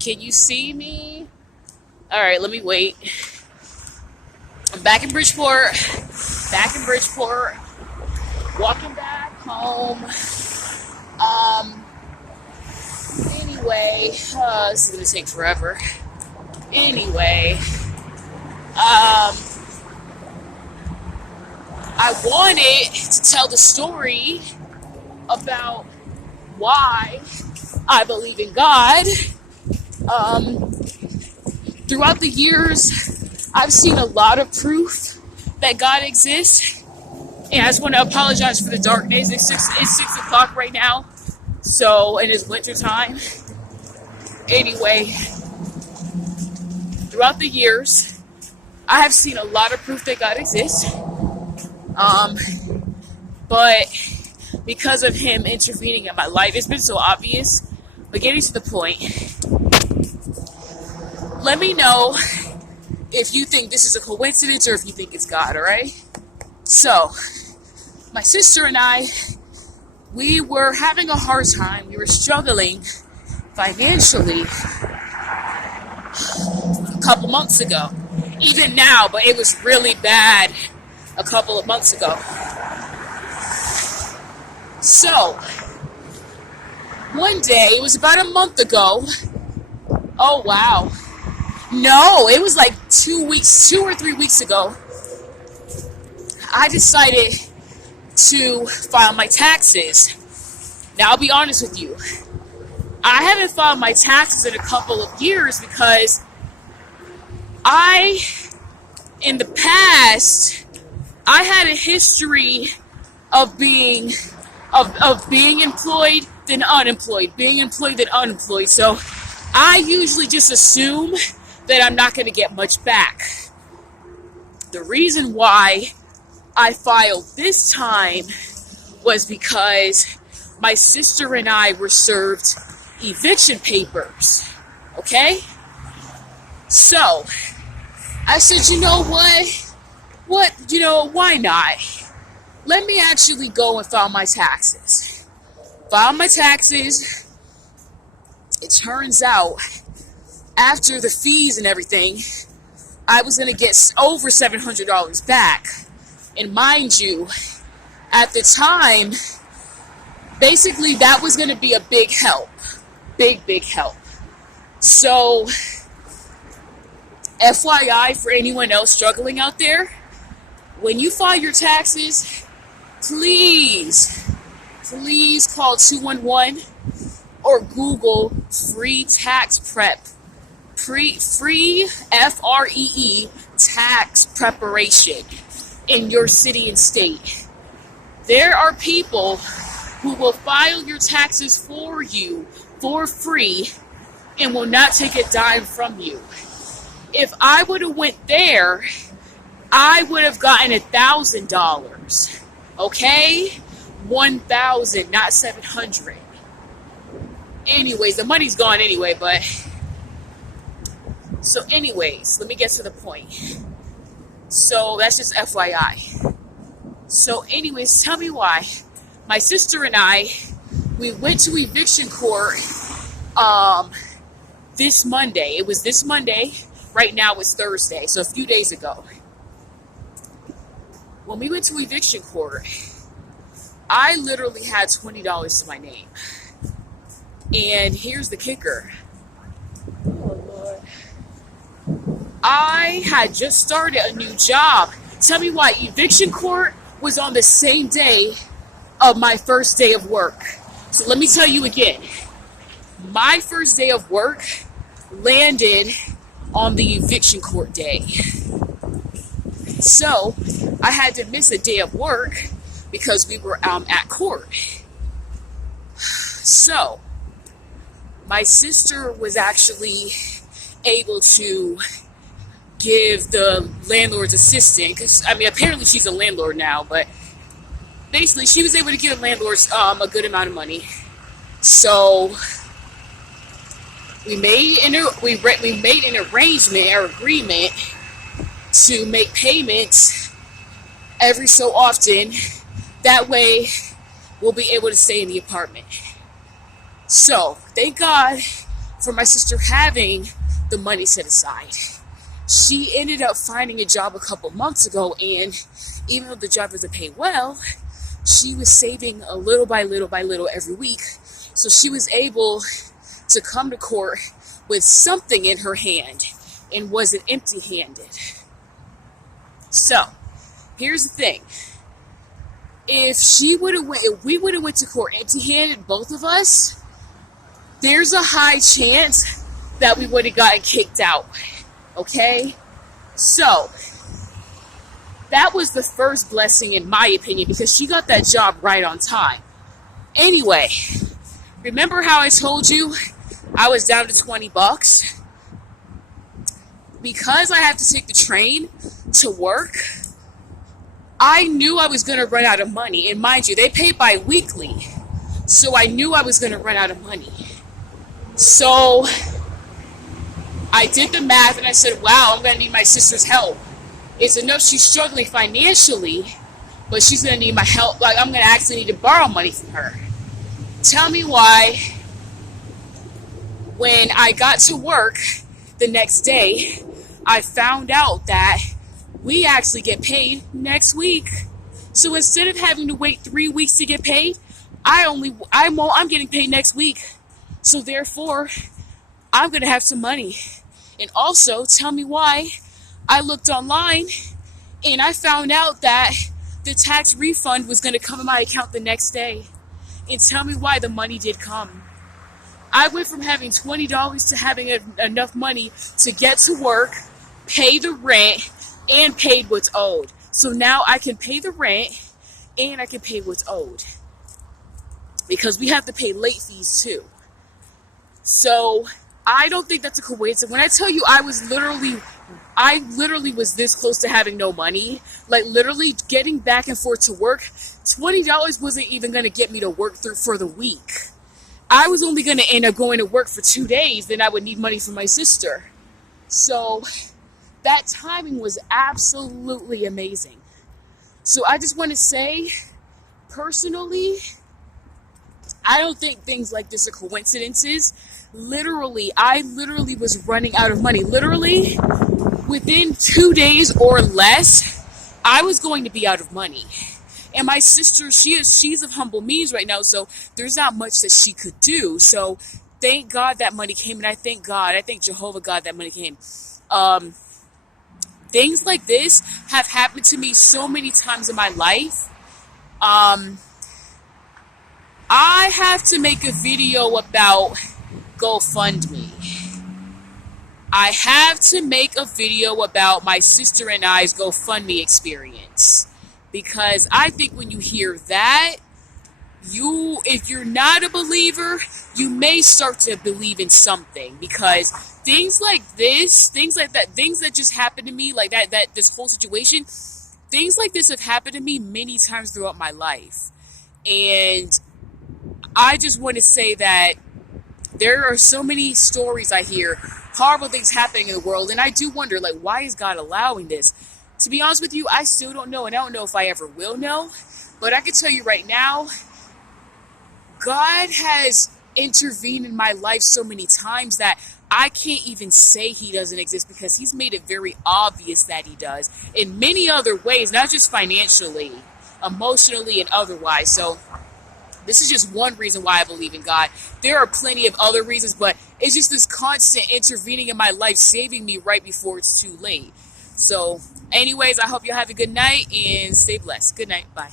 Can you see me? All right, let me wait. I'm back in Bridgeport. Walking back home. Anyway, this is gonna take forever. Anyway, I wanted to tell the story about why I believe in God. Throughout the years, I've seen a lot of proof that God exists. And I just want to apologize for the darkness. It's 6 o'clock right now. So, and it's winter time. Anyway, throughout the years, I have seen a lot of proof that God exists. But because of him intervening in my life, it's been so obvious. But getting to the point, let me know if you think this is a coincidence or if you think it's God, all right? So, my sister and I, we were having a hard time. We were struggling financially a couple months ago. Even now, but it was really bad a couple of months ago. So, one day, it was about a month ago. Oh, wow. No, it was like 2 or 3 weeks ago. I decided to file my taxes. Now, I'll be honest with you. I haven't filed my taxes in a couple of years because in the past, I had a history of being employed, then unemployed, being employed, then unemployed. So I usually just assume that I'm not going to get much back. The reason why I filed this time was because my sister and I were served eviction papers. Okay? So, I said, you know what? Why not? Let me actually go and file my taxes. File my taxes. It turns out, after the fees and everything, I was going to get over $700 back. And mind you, at the time, basically that was going to be a big help. Big help. So, FYI for anyone else struggling out there, when you file your taxes, please call 211 or Google free tax prep. Free FREE tax preparation in your city and state. There are people who will file your taxes for you for free and will not take a dime from you. If I would have went there, I would have gotten $1,000. Okay? 1,000, not 700. Anyways, the money's gone anyway, but so anyways, let me get to the point. So that's just FYI. So anyways, tell me why. My sister and I, we went to eviction court this Monday. It was this Monday. Right now it's Thursday, so a few days ago. When we went to eviction court, I literally had $20 to my name. And here's the kicker. Oh, Lord. I had just started a new job. Tell me why. Eviction court was on the same day of my first day of work. So let me tell you again. My first day of work landed on the eviction court day. So I had to miss a day of work because we were at court. So my sister was actually able to give the landlord's assistant, because apparently she's a landlord now, but basically she was able to give landlords a good amount of money. So we made an arrangement or agreement to make payments every so often. That way we'll be able to stay in the apartment. So thank God for my sister having the money set aside. She ended up finding a job a couple months ago, and even though the job doesn't pay well, she was saving a little by little by little every week. So she was able to come to court with something in her hand and wasn't empty-handed. So, here's the thing. If we would have went to court empty-handed, both of us, there's a high chance that we would have gotten kicked out. Okay? So, that was the first blessing in my opinion, because she got that job right on time. Anyway, remember how I told you I was down to $20? Because I have to take the train to work, I knew I was going to run out of money. And mind you, they pay bi-weekly. So I knew I was going to run out of money. So I did the math and I said, wow, I'm going to need my sister's help. It's enough she's struggling financially, but she's going to need my help. Like, I'm going to actually need to borrow money from her. Tell me why, when I got to work the next day, I found out that we actually get paid next week. So instead of having to wait 3 weeks to get paid, I'm getting paid next week. So therefore, I'm going to have some money. And also, tell me why I looked online and I found out that the tax refund was going to come in my account the next day. And tell me why the money did come. I went from having $20 to having enough money to get to work, pay the rent, and pay what's owed. So now I can pay the rent and I can pay what's owed. Because we have to pay late fees too. So I don't think that's a coincidence. When I tell you I literally was this close to having no money, like literally getting back and forth to work, $20 wasn't even going to get me to work through for the week. I was only going to end up going to work for 2 days, then I would need money from my sister. So that timing was absolutely amazing. So I just want to say, personally, I don't think things like this are coincidences. I literally was running out of money. Literally, within 2 days or less, I was going to be out of money. And my sister, she's of humble means right now, so there's not much that she could do. So thank God that money came, and I thank Jehovah God that money came. Things like this have happened to me so many times in my life. I have to make a video about GoFundMe. I have to make a video about my sister and I's GoFundMe experience. Because I think when you hear that, if you're not a believer, you may start to believe in something. Because things like this, things that just happened to me, like that this whole situation, things like this have happened to me many times throughout my life. And I just want to say that there are so many stories I hear, horrible things happening in the world, and I do wonder, like, why is God allowing this? To be honest with you, I still don't know, and I don't know if I ever will know, but I can tell you right now, God has intervened in my life so many times that I can't even say he doesn't exist, because he's made it very obvious that he does in many other ways, not just financially, emotionally, and otherwise. So this is just one reason why I believe in God. There are plenty of other reasons, but it's just this constant intervening in my life, saving me right before it's too late. So anyways, I hope you have a good night and stay blessed. Good night. Bye.